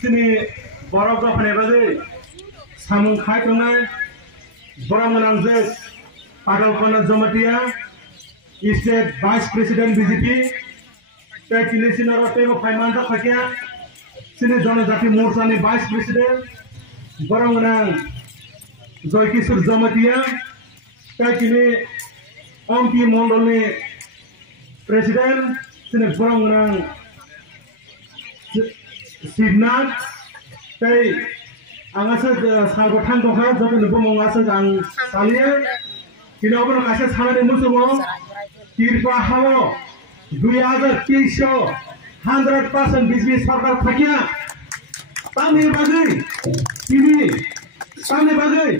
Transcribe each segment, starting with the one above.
sini borok do phane baje samung khai tongnai borang manangje padal kona jomatia state vice president BJP tai chile sinaro temo faimanta khakya sini जनजाति मोर्चा ni vice president borang manang joy kisur jomatia tai chile Ompi Mandal ni president sini borang manang Sidnat tai angasa sagothang dongha jobe nubo mongasa ang salia kinobo kase samane musumo Tipra hawo 2023 100% BJP सरकार फकिया तामे बागै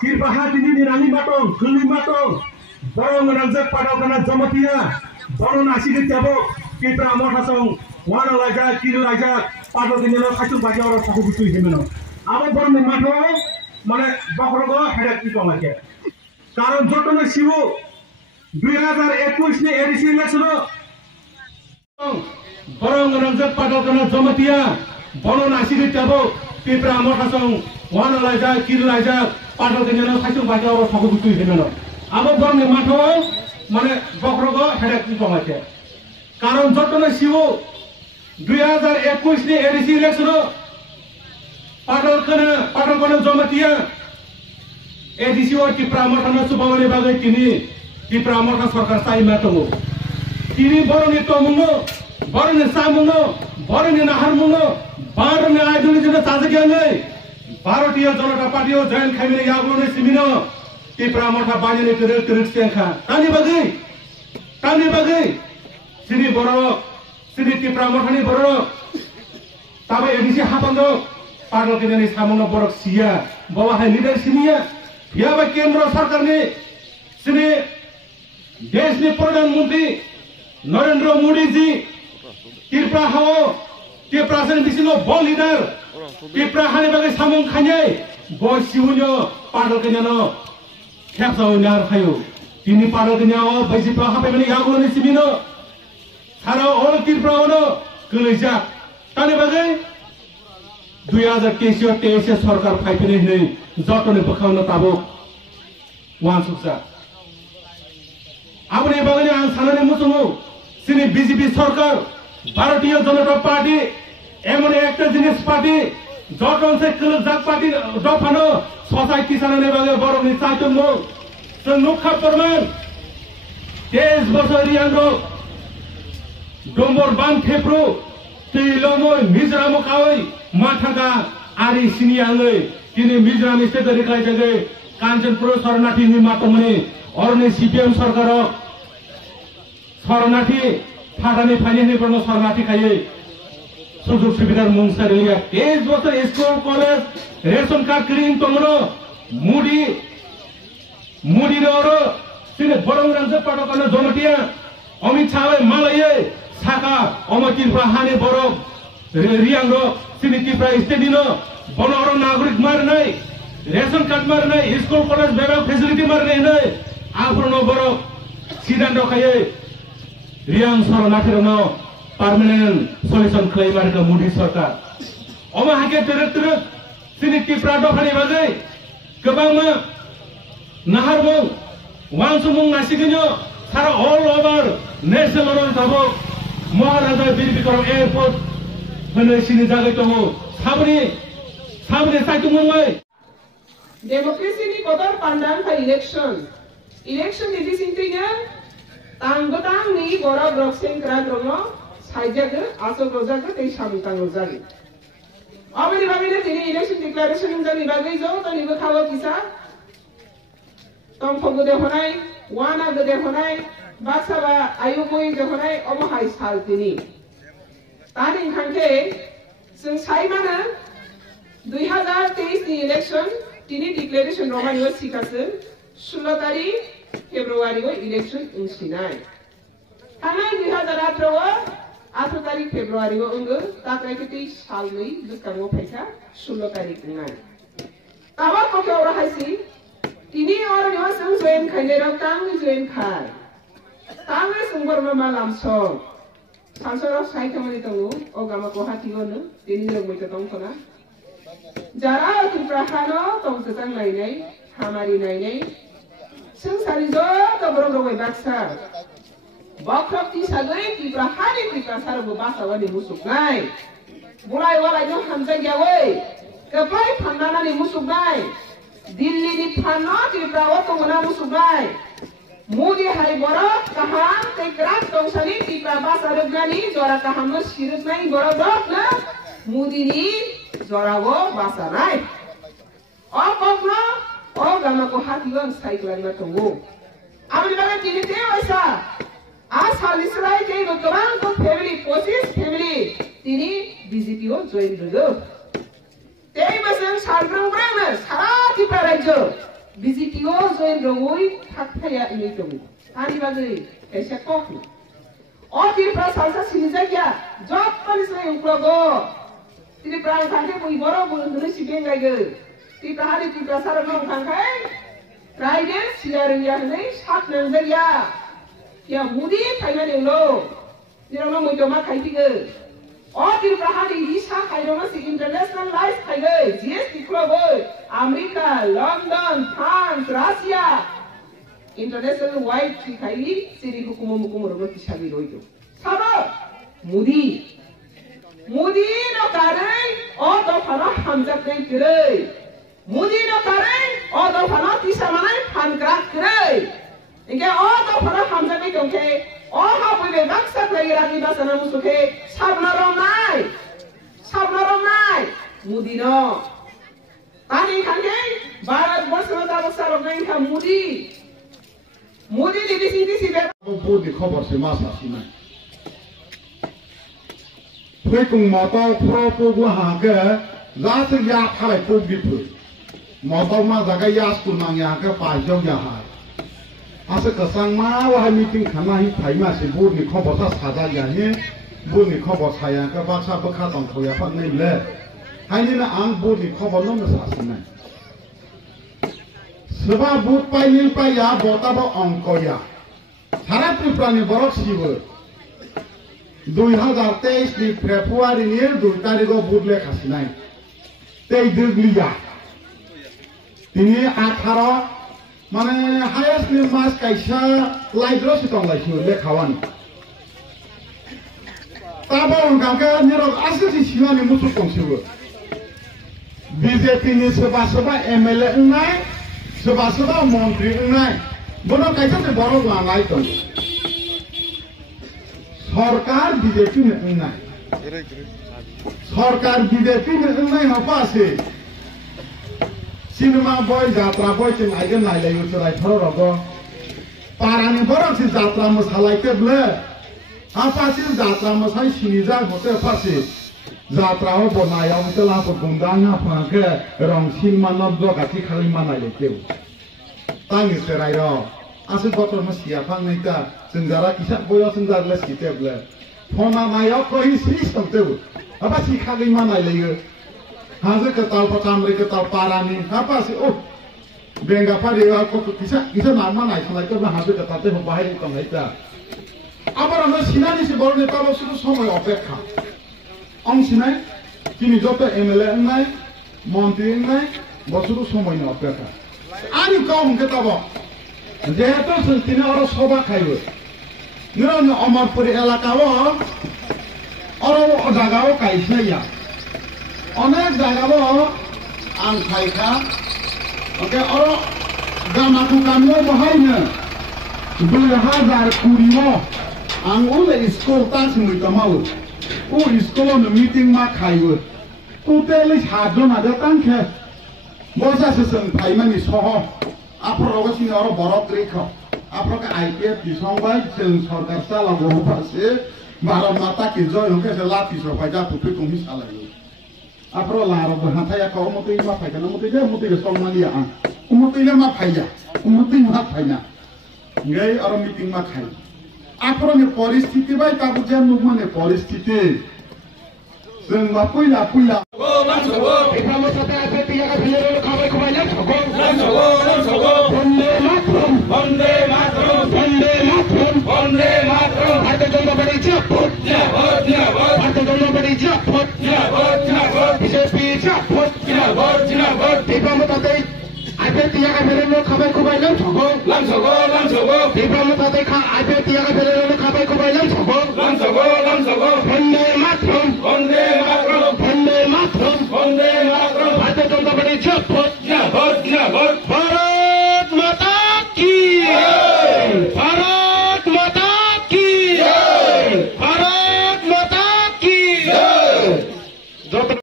Tipra ha tini ni rani matong guli matong borong ranjak padakana jamatia boron asige tabo Tipra Motha song wana laja kiri laja padok ni lo khachung baja oro saku butu hemeno abo boron ni matho mane bakrogo hedak ki pamake karon jotone sibo 2021 ni ADC election borong ranjak padakana jamatia boron asige tabo Tipra Motha song wana laja kiri laja padok ni lo khachung baja oro saku butu hemeno abo boron ni matho mane bakrogo hedak ki pamake karon jotone sibo 2021 ni ADC election padal kana jomatia ADC or Tipra Motha na subawani bagai kini Tipra Motha sarkar sai matongo kini boroni tomungo boroni samungo boroni naharmungo boroni aiduni jena tajagyangai Bharatiya Janata Party o join khamine yagone simino Tipra Motha bajani tirik sengkha tani bagai sini borok sini Tipra Motha ni borok tabai ADC hapando padal kini samungo borok sia bawa hai leader sinia ya ba kendra sarkar ni sini desh ni pradhan mantri Narendra Modi ji Tipra hawo Tipra sen bisingo bol leader Tipra hani bagai samung khanyai boy siunyo padal kini no khapsa unar khayo tini padal kini o BJP hape mani yagone simino Hara all Tipra ono keleja tani bagai 2023 सरकार फाइपने नै जटने बखाउन ताबो वान सुक्सा आबने बगने आन सानने मुसुमु सिनि BJP सरकार Bharatiya Janata party एमने actor जिनिस party जटन से कल जात party दफानो society सानने बगे बरनि चाइतमो सनुखा परमान 23 वर्ष रियांगो डोम्बर बान थेप्रो तिलोमो मिजरामो खावै माथाका आरि सिनियांगै किनि मिजराम स्टेट रिक्लाइ जगे काञ्चनपुर शरणार्थी नि मातमने अरने सीपीएम सरकार शरणार्थी फाटानि फाइनेनि पर्न शरणार्थी खायै सुजुग सुविधा मुंगसारिया 23 वर्ष स्कुल कलेज रेशन कार्ड क्रिम तमनो मुडी रो सिने बरङ राज्य पटकन जमटिया अमित शाहले मालयै साका अमतिर हाने बरक रियांगो sini Tipra stedino bonoro nagorik marnai ration card marnai school college bebak facility marnai nai afrono borok sidando khaye riang saranathirno permanent solution claim marka Modi sarkar oma hake terek sini Tipra dokhani bagai kebangma naharmong wansumung nasiginyo sara all over national level tabo Maharaja Bir Bikram airport Mana sini jaga itu sabri satu mulai. Demokrasi ni kotor pandang ka election ini sintinya tang ni borok rokseng keran romo saja ke asal roja ke tei samutang roja ke. Abadi tini election declaration yang jadi bagai jo tani berkawa kisah. Tom fogo de honai, wana de honai, baksa ba ayukoi de honai, omo hai sal tini. Tadi ingkangke, sensai mana 2023 ni election, tini declaration Roman was sikasen, 16 तारीख Februari को election unsinai. Karena 2018 तारीख Februari को ungu, tak lagi ti salui bukan पैसा 16 तारीख unai. Tawa ko ke orang hasi, tini orang yang sang join khaile rak tang join khai. Tang sumber malam song. Sansara sai kamani tongo o gama ko hati gono tini log moita tong kona jara Tipra hano tong tetang nai nai hamari nai nai sung sari jo to borong rogoi baksa bakrok ti sagai Tipra hani Tipra sar bo basa wani musuk nai mulai wala jo hamza gawe kepai phanana ni musuk nai Dilli ni phanna Tipra wa tong na musuk nai Mudi hari borok kaham tekrak tong sani Tipra basa rogani jora kaham no sirut nai borok na Mudi ni jora wo basa nai o kokno o gama ko hati gon cycle na tongo amri baga tini te waisa asal israi ke gotran ko family posis family tini BJP o join dogo tei basen sarbrang brang sara Tipra rajyo BJP o join dogoi thakthaya ini tongo ani bagai kaisa kokno o Tipra salsa sinijagya job panisai uklogo tini prang khangke bui boro bulu sibengai ge Tipra hari Tipra sarang khangkai Friday silaring ya nei sat nang ya ya mudi thaiman eulo nirama moitoma khaiti ge o Tipra hari isa khairoma si international life khaige GST khlogo America London France Russia international wide khai siri hukumo mukumo ro tisabi roido sabo mudi no karai o to phana hamjak nei kirai mudi no karai o to phana tisa manai phankrak kirai inge o to phana hamjak nei tongke o ha puile baksa lai rani basana musuke sabna rom nai mudi no tani khangke bharat barsma ta baksa rom nai kha mudi di sini sibe bu di khobor se masa sina Pui kung Motha pro pu gu ha ge za se ya thalai pu bi pu Motha ma jaga ya school mang ya ge pa jong ya ha ase ka sang ma wa ha meeting khana hi phai ma se bu ni khobor sa sa ya ni bu ni khobor sa ya ka ba sa ba kha tong tho ya phat nei le hai ni na ang bu ni khobor no sa sina seba bu pai ni pai ya bota bo ong ko ya sara Tipra ni borok sibo 2023 ni Februari ni 2 तारिख को बुट ले खासिनाय ते दिगलिया तिनी 18 माने highest नि मास काइसा लाइब्रो सितंग लाइसु ले खावान ताबो गांगा निरो आसि सिवानि मुसु कोंसिबो BJP नि सोबा MLA नाय सोबा मन्त्री नाय बनो काइसा से बरो लांगाय दं सरकार BJP में नहीं सरकार BJP में नहीं हो पासे सिनेमा बॉय जात्रा बॉय चें आइगन नाय ले उचराय थरो रगो पारानी बरक से जात्रा मसालाई के ब्ले आ पासे जात्रा मसाई सिनिजा होते पासे जात्रा हो बनाया उतला को गुंदांगा फाके रंग सिनेमा नब्दो गाती खाली मानाय लेके तांग से रायरो आसु गटर म सिया फां नैता जोंजारा किसा बयो जोंजारले सितेब्ले फना नायाव कहि सिस तंते अबा सिखा गई मा नायलेयो हाजे कताल पतामरे कताल पारानी हापासे ओ बेंगा पारिया को किसा नामा नाय सलाय तो हाजे कताते हो बाहेर तंग नैता आबार हम सिनानि से बरने ताबो सुरु समय अपेक्षा अं सिनाय तिनि जत MLA नाय मन्त्री नाय बसुरु समय अपेक्षा आनि कम के ताबो যেহেতু তিনি আরো সভা খাইবে নিরন অমরপুর এলাকাও আরো জায়গাও কাইছাইয়া অনেক জায়গাও আং খাইখা ওকে আরো গামাকু কামিও বহাইনো 2020 আং উলে স্কুল তাস মুইতামাও ও স্কুলন মিটিং মা খাইবে টোটালি 7 জন আদা তাংখে বসাসে সং ফাইমানি সহ Apro sini orang borok riko, apro ke IPF di songbai sen sorgar salah bohong pasti, barom mata kijo yang ke selati sopai jatuh tu kumi salah itu. Apro laro berhantai ya kau mutu ima pai, karena mutu dia song malia ah, mutu dia mah pai ya, mutu mah pai na, ngai orang meeting mah kai. Apro ni परिस्थिति baik tabu jam numan ni परिस्थिति, sen mapuila. Kita mau sampai apa tiga kali lalu kau kembali lagi. Bonde matrum. Ada jomba beri ceput. BJP Tipra Motha tei Aipe tiaga belelo khabai kubai lam thogo Tipra Motha tei kha Aipe tiaga belelo khabai kubai lam thogo